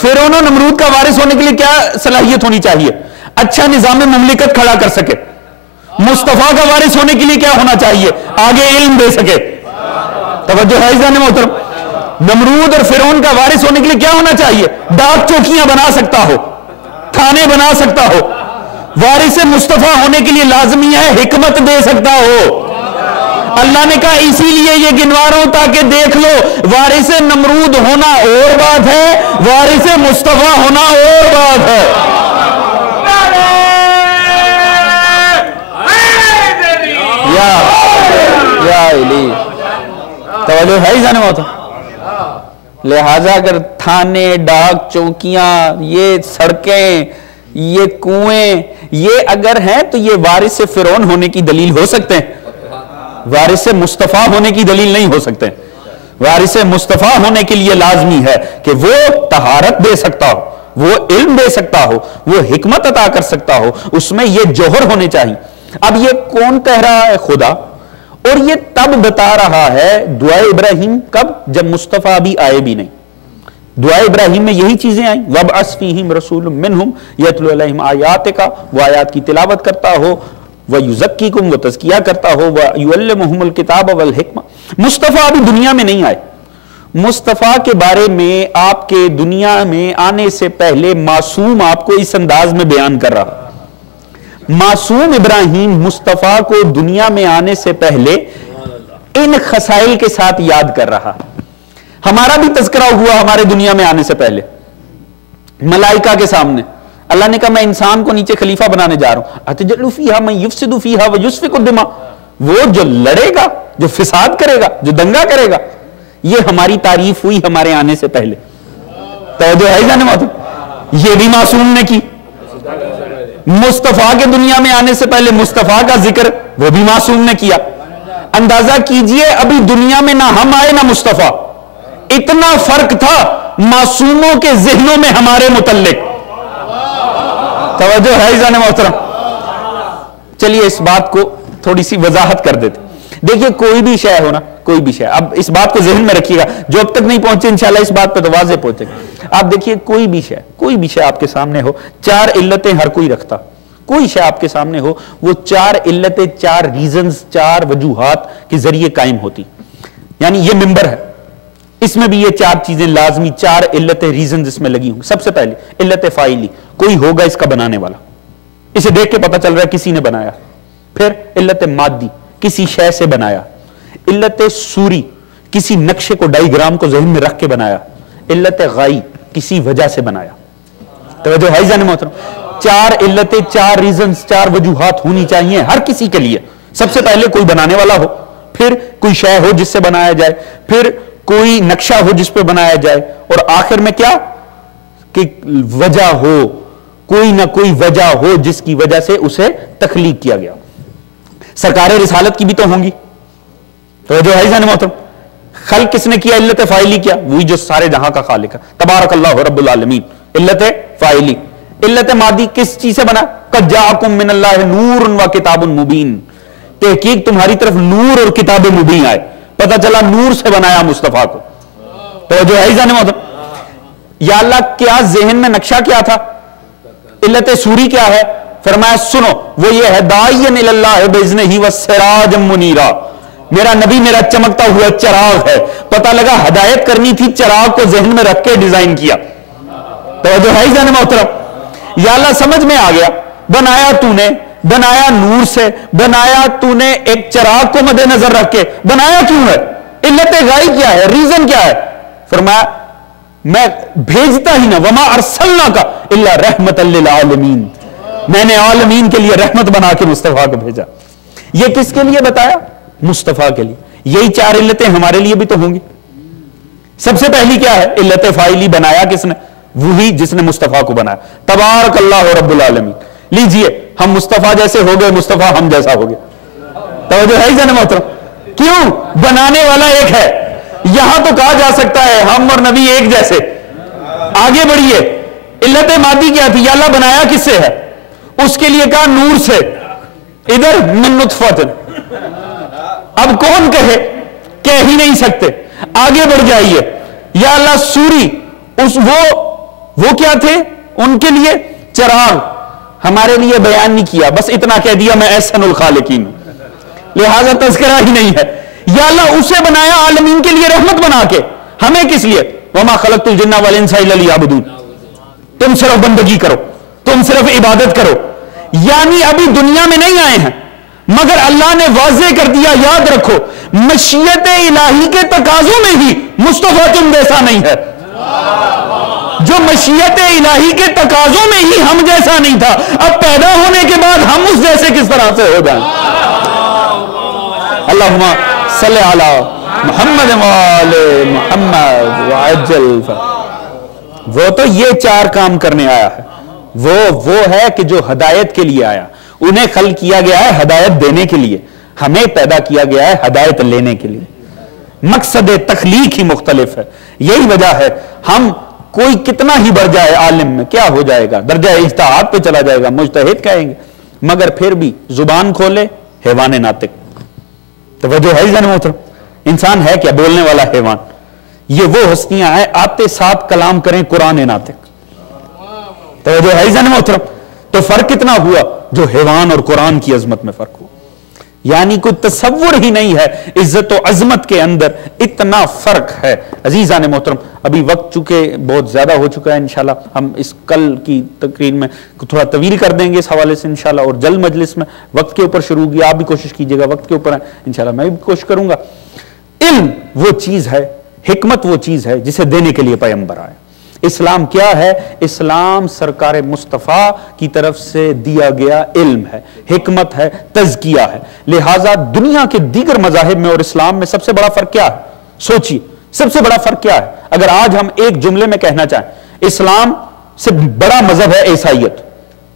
فرعون و نمرود کا وارث ہونے کے لیے کیا صلاحیت ہونی چاہیے؟ اچھا نظام مملکت کھڑا کر سکے. مصطفیٰ کا وارث ہونے کے لیے کیا ہونا چاہیے؟ آگے علم دے سکے. توجہ ہے جان محترم، نمرود اور فرعون کا وارث ہونے کے لیے کیا ہونا چاہیے؟ ڈاک چوکیاں بنا سکتا ہو، تھانے بنا سکتا ہو. وارث مصطفیٰ ہونے کے لیے لازمی ہے حکمت دے سکتا ہو. اللہ نے کہا اسی لیے یہ گنوا رہا ہوں تاکہ دیکھ لو، وارث نمرود ہونا اور بات ہے، وارث مصطفیٰ ہونا اور بات ہے. یا علی توجہ ہے ہی جانے ہوتا. لہذا اگر تھانے، ڈاک چوکیاں، یہ سڑکیں، یہ کنویں یہ اگر ہیں تو یہ وارث فرعون ہونے کی دلیل ہو سکتے ہیں، وارث مصطفیٰ ہونے کی دلیل نہیں ہو سکتے. وارث مصطفیٰ ہونے کے لیے لازمی ہے کہ وہ طہارت دے سکتا ہو، وہ علم دے سکتا ہو، وہ حکمت عطا کر سکتا ہو، اس میں یہ جوہر ہونے چاہیے. اب یہ کون کہہ رہا ہے؟ خدا. اور یہ تب بتا رہا ہے دعائے ابراہیم کب؟ جب مصطفیٰ بھی آئے بھی نہیں. دعائے ابراہیم میں یہی چیزیں آئیں. وَابْعَثْ فِيهِمْ رَسُولٌ مِّنْهُمْ يَتْلُو عَلَيْهِمْ آیَاتِكَ، وہ آیات کی تلاوت کرتا ہو، وَيُزَكِّيكُمْ، وہ تزکیہ کرتا ہو، وَيُعَلِّمُهُمُ الْكِتَابَ وَالْحِکْمَةَ. مصطفیٰ ابھی دنیا میں نہیں آئے. مصطفیٰ کے بارے میں آپ کے دنیا میں آنے سے پہلے معصوم آپ کو اس انداز میں بیان کر رہا. معصوم ابراہیم مصطفیٰ کو دنیا میں آنے سے پہلے ان خصائل کے ساتھ یاد کر رہا. ہمارا بھی تذکرہ ہوا ہمارے دنیا میں آنے سے پہلے ملائکہ کے سامنے. اللہ نے کہا میں انسان کو نیچے خلیفہ بنانے جا رہا ہوں. اتجعل فیہا من یفسد فیہا ویسفک الدماء، وہ جو لڑے گا، جو فساد کرے گا، جو دنگا کرے گا. یہ ہماری تعریف ہوئی ہمارے آنے سے پہلے. توجہ ہے جانے محترم، یہ بھی معصوم نے کی. مصطفیٰ کے دنیا میں آنے سے پہلے مصطفیٰ کا ذکر وہ بھی معصوم نے کیا. اندازہ کیجئے ابھی دنیا میں نہ ہم آئے نہ مصطفیٰ، اتنا فرق تھا معصوموں کے ذہنوں میں ہمارے متعلق. توجہ ہے عزیزان محترم. چلیے اس بات کو تھوڑی سی وضاحت کر دیتے. دیکھیے کوئی بھی شے ہونا، کوئی بھی شے، اب اس بات کو ذہن میں رکھیے گا، جو اب تک نہیں پہنچے انشاءاللہ اس بات پہ تو واضح پہنچے گا. آپ دیکھیے کوئی بھی شے آپ کے سامنے ہو، چار علتیں ہر کوئی رکھتا. کوئی شے آپ کے سامنے ہو، وہ چار علتیں، چار ریزنز، چار وجوہات کے ذریعے قائم ہوتی. یعنی یہ ممبر ہے، اس میں بھی یہ چار چیزیں لازمی، چار علتیں، ریزنز اس میں لگی ہوں. سب سے پہلے علت فاعلی، کوئی ہوگا اس کا بنانے والا، اسے دیکھ کے پتہ چل رہا ہے کسی نے بنایا. پھر علت مادی، کسی شے سے بنایا. علت سوری، کسی نقشے کو، ڈائیگرام کو ذہن میں رکھ کے بنایا. علت غائی، کسی وجہ سے بنایا. توجہ ہے جان محترم. چار علتیں، چار ریزنز، چار وجوہات ہونی چاہیے ہر کسی کے لیے. سب سے پہلے کوئی بنانے والا ہو، پھر کوئی شے ہو جس سے بنایا جائے، پھر کوئی نقشہ ہو جس پہ بنایا جائے، اور آخر میں کیا کہ وجہ ہو، کوئی نہ کوئی وجہ ہو جس کی وجہ سے اسے تخلیق کیا گیا. سرکار رسالت کی بھی تو ہوں گی. تو جو ہے جان محترم، خلق کس نے کیا؟ علت فاعلی کیا، وہی جو سارے جہاں کا خالق ہے، تبارک اللہ رب العالمین. علت فاعلی. علت مادی، کس چیز سے بنا؟ قد جاءکم من اللہ نور و کتاب مبین، تحقیق تمہاری طرف نور اور کتاب مبین آئے. پتہ چلا نور سے بنایا مصطفیٰ کو. تو جو ہے جان محترم، یا اللہ کیا ذہن میں نقشہ کیا تھا؟ علت سوری کیا ہے؟ فرمایا سنو، وہ یہ ہے داعین الی اللہ باذنہ وسراجا منیرا، میرا نبی میرا چمکتا ہوا چراغ ہے. پتہ لگا ہدایت کرنی تھی، چراغ کو ذہن میں رکھ کے ڈیزائن کیا. توجہ ہے جان محترم. یا اللہ سمجھ میں آ گیا، بنایا تو نے، بنایا نور سے، بنایا تو نے ایک چراغ کو مد نظر رکھ کے. بنایا کیوں ہے؟ علت غائی کیا ہے؟ ریزن کیا ہے؟ فرمایا میں بھیجتا ہی نہ، وما ارسلناک الا رحمت للعالمین، میں نے عالمین کے لیے رحمت بنا کے مصطفیٰ کو بھیجا. یہ کس کے لیے بتایا؟ مصطفیٰ کے لیے. یہی چار علتیں ہمارے لیے بھی تو ہوں گی. سب سے پہلی کیا ہے؟ علت فاعلی. بنایا کس نے؟ وہی جس نے مصطفیٰ کو بنایا. تبارک اللہ رب العالمین. لیجئے ہم مصطفیٰ جیسے ہو گئے، مصطفیٰ ہم جیسا ہو گیا. توجہ ہے جان محترم. کیوں؟ بنانے والا ایک ہے. یہاں تو کہا جا سکتا ہے ہم اور نبی ایک جیسے. آگے بڑھیے. علت مادی کیا تھی؟ یا اللہ بنایا کس سے ہے؟ اس کے لیے کہا نور سے. ادھر من نطفت. اب کون کہے؟ کہہ ہی نہیں سکتے. آگے بڑھ جائیے. یا اللہ سوری، وہ کیا تھے؟ ان کے لیے چراغ. ہمارے لیے بیان نہیں کیا، بس اتنا کہہ دیا میں احسن الخالقین، لہذا تذکرہ ہی نہیں ہے. یا اللہ اسے بنایا عالمین کے لیے رحمت بنا کے. ہمیں کس لیے؟ وما خلقت الجن والانس الا لیعبدون. تم صرف بندگی کرو، تم صرف عبادت کرو. یعنی ابھی دنیا میں نہیں آئے ہیں، مگر اللہ نے واضح کر دیا، یاد رکھو مشیت الہی کے تقاضوں میں ہی مصطفیٰ تم جیسا نہیں ہے. جو مشیت الہی کے تقاضوں میں ہی ہم جیسا نہیں تھا، اب پیدا ہونے کے بعد ہم اس جیسے کس طرح سے ہو جائیں. اللہم صلی علی محمد وآل محمد وعجل. وہ تو یہ چار کام کرنے آیا ہے. وہ ہے کہ جو ہدایت کے لیے آیا. انہیں خلق کیا گیا ہے ہدایت دینے کے لیے، ہمیں پیدا کیا گیا ہے ہدایت لینے کے لیے. مقصد تخلیق ہی مختلف ہے. یہی وجہ ہے ہم کوئی کتنا ہی بڑھ جائے عالم میں کیا ہو جائے گا، درجہ اجتہاد پہ چلا جائے گا، مجتہد کہیں گے، مگر پھر بھی زبان کھولے حیوان ناطق. توجہ ہے جان محترم؟ انسان ہے کیا؟ بولنے والا حیوان. یہ وہ ہستیاں ہیں آتے ساتھ کلام کریں قرآن ناطق. توجہ ہے جان محترم؟ تو فرق کتنا ہوا؟ جو حیوان اور قرآن کی عظمت میں فرق ہوا. یعنی کوئی تصور ہی نہیں ہے عزت و عظمت کے اندر اتنا فرق ہے. عزیزان محترم ابھی وقت چونکہ بہت زیادہ ہو چکا ہے، انشاءاللہ ہم اس کل کی تقریر میں تھوڑا طویل کر دیں گے اس حوالے سے انشاءاللہ، اور جلد مجلس میں وقت کے اوپر شروع ہوگی. آپ بھی کوشش کیجئے گا وقت کے اوپر ہے انشاءاللہ، میں بھی کوشش کروں گا. علم وہ چیز ہے، حکمت وہ چیز ہے جسے دینے کے لیے پیغمبر آئے. اسلام کیا ہے؟ اسلام سرکار مصطفیٰ کی طرف سے دیا گیا علم ہے، حکمت ہے، تزکیہ ہے. لہٰذا دنیا کے دیگر مذاہب میں اور اسلام میں سب سے بڑا فرق کیا ہے؟ سوچیے سب سے بڑا فرق کیا ہے؟ اگر آج ہم ایک جملے میں کہنا چاہیں، اسلام سے بڑا مذہب ہے عیسائیت،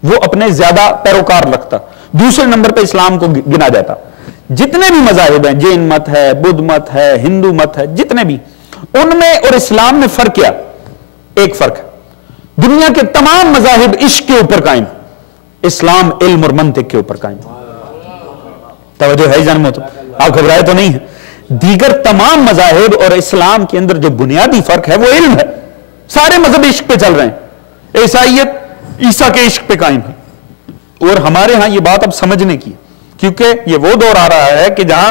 وہ اپنے زیادہ پیروکار رکھتا. دوسرے نمبر پہ اسلام کو گنا جاتا. جتنے بھی مذاہب ہیں، جین مت ہے، بدھ مت ہے، ہندو مت ہے، جتنے بھی، ان میں اور اسلام میں فرق کیا؟ ایک فرق ہے، دنیا کے تمام مذاہب عشق کے اوپر قائم، اسلام علم اور منطق کے اوپر قائم. توجہ ہے جان محترم؟ آپ گھبرائے تو نہیں ہیں؟ دیگر تمام مذاہب اور اسلام کے اندر جو بنیادی فرق ہے وہ علم ہے. سارے مذہب عشق پہ چل رہے ہیں، عیسائیت عیسیٰ کے عشق پہ قائم ہے. اور ہمارے ہاں یہ بات اب سمجھنے کی، کیونکہ یہ وہ دور آ رہا ہے کہ جہاں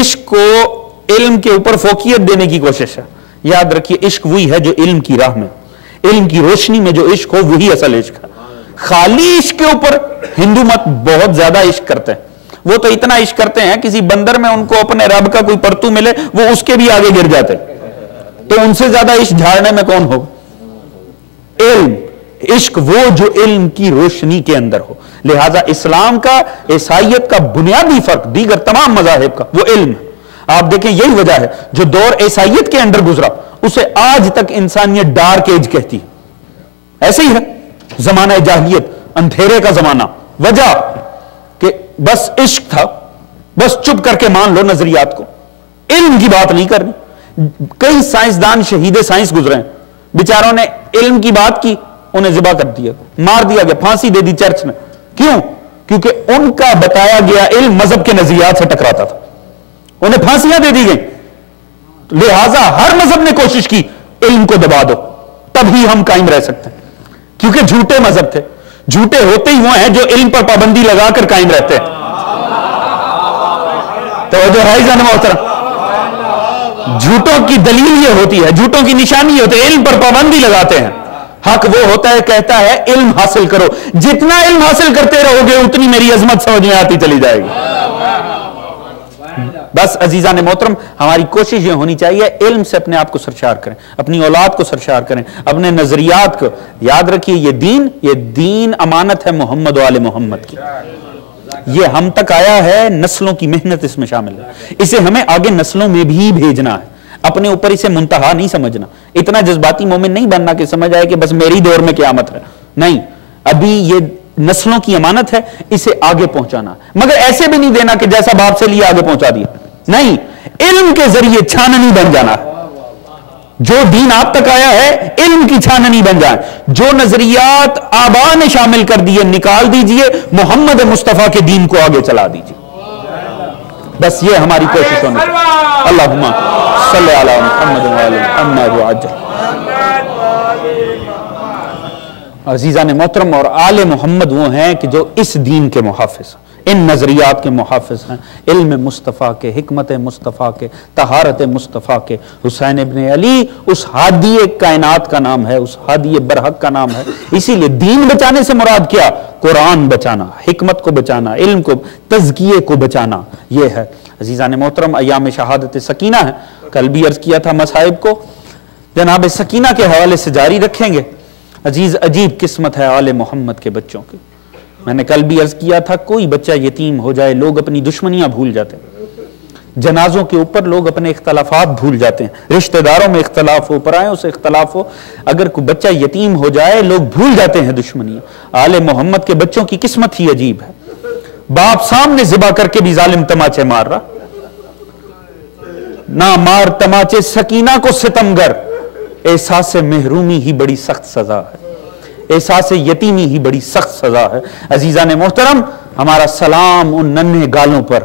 عشق کو علم کے اوپر فوقیت دینے کی کوشش ہے. یاد رکھیے عشق وہی ہے جو علم کی راہ میں، علم کی روشنی میں جو عشق ہو وہی اصل عشق ہے. خالی عشق کے اوپر ہندو مت بہت زیادہ عشق کرتے ہیں. وہ تو اتنا عشق کرتے ہیں کسی بندر میں ان کو اپنے رب کا کوئی پرتو ملے وہ اس کے بھی آگے گر جاتے. تو ان سے زیادہ عشق جھاڑنے میں کون ہو؟ علم. عشق وہ جو علم کی روشنی کے اندر ہو. لہذا اسلام کا عیسائیت کا بنیادی فرق دیگر تمام مذاہب کا وہ علم ہے. آپ دیکھیں یہی وجہ ہے جو دور عیسائیت کے اندر گزرا اسے آج تک انسانیت ڈارک ایج کہتی ہے. ایسے ہی ہے زمانہ جاہلیت، اندھیرے کا زمانہ. وجہ کہ بس عشق تھا، بس چپ کر کے مان لو نظریات کو، علم کی بات نہیں کرنی. کئی سائنسدان شہید سائنس گزرے ہیں، بیچاروں نے علم کی بات کی، انہیں ذبح کر دیا، مار دیا گیا، پھانسی دے دی چرچ نے. کیوں؟ کیونکہ ان کا بتایا گیا علم مذہب کے نظریات سے ٹکراتا تھا، انہیں پھانسیاں دے دی گئی. لہٰذا ہر مذہب نے کوشش کی علم کو دبا دو، تب ہی ہم قائم رہ سکتے ہیں. کیونکہ جھوٹے مذہب تھے، جھوٹے ہوتے ہی وہ ہیں جو علم پر پابندی لگا کر قائم رہتے ہیں. توجہ ہے جان محترم؟ جھوٹوں کی دلیل یہ ہوتی ہے، جھوٹوں کی نشانی یہ ہوتی ہے، علم پر پابندی لگاتے ہیں. حق وہ ہوتا ہے کہتا ہے علم حاصل کرو، جتنا علم حاصل کرتے رہو گے اتنی میری عظمت سمجھ میں آتی چلی جائے گی. بس عزیزان محترم ہماری کوشش یہ ہونی چاہیے علم سے اپنے آپ کو سرشار کریں، اپنی اولاد کو سرشار کریں، اپنے نظریات کو. یاد رکھیے یہ دین امانت ہے محمد و آل محمد کی. یہ ہم تک آیا ہے، نسلوں کی محنت اس میں شامل ہے، اسے ہمیں آگے نسلوں میں بھی بھیجنا ہے. اپنے اوپر اسے منتہا نہیں سمجھنا، اتنا جذباتی مومن نہیں بننا کہ سمجھ آئے کہ بس میری دور میں قیامت ہے. نہیں، ابھی یہ نسلوں کی امانت ہے، اسے آگے پہنچانا. مگر ایسے بھی نہیں دینا کہ جیسا باپ سے لیا آگے پہنچا دیا. نہیں، علم کے ذریعے چھاننی بن جانا ہے. جو دین آپ تک آیا ہے علم کی چھاننی بن جائے. جو نظریات آبا نے شامل کر دیے نکال دیجئے، محمد مصطفیٰ کے دین کو آگے چلا دیجئے. بس یہ ہماری کوشش ہونا چاہیے. اللہم صلی علی محمد و علی محمد وعجل. عزیزان محترم اور آل محمد وہ ہیں کہ جو اس دین کے محافظ، ان نظریات کے محافظ ہیں، علم مصطفیٰ کے، حکمت مصطفیٰ کے، طہارت مصطفیٰ کے. حسین ابن علی اس ہادی کائنات کا نام ہے، اس ہادی برحق کا نام ہے. اسی لیے دین بچانے سے مراد کیا؟ قرآن بچانا، حکمت کو بچانا، علم کو، تزکیے کو بچانا. یہ ہے عزیزان محترم ایام شہادت سکینہ ہے. کل بھی عرض کیا تھا مصائب کو جناب سکینہ کے حوالے سے جاری رکھیں گے. عجیب قسمت ہے آل محمد کے بچوں کی. میں نے کل بھی عرض کیا تھا کوئی بچہ یتیم ہو جائے لوگ اپنی دشمنیاں بھول جاتے ہیں، جنازوں کے اوپر لوگ اپنے اختلافات بھول جاتے ہیں، رشتہ داروں میں اختلاف ہو، پرائوں سے اختلاف ہو، اگر کوئی بچہ یتیم ہو جائے لوگ بھول جاتے ہیں دشمنیاں. آل محمد کے بچوں کی قسمت ہی عجیب ہے. باپ سامنے ذبح کر کے بھی ظالم تماچے مار رہا. نہ مار تماچے سکینہ کو ستمگر، احساس محرومی ہی بڑی سخت سزا ہے، احساس یتیمی ہی بڑی سخت سزا ہے. عزیزان محترم ہمارا سلام ان ننھے گالوں پر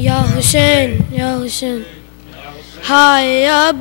Ya Hussein, Ya Hussein, Hayya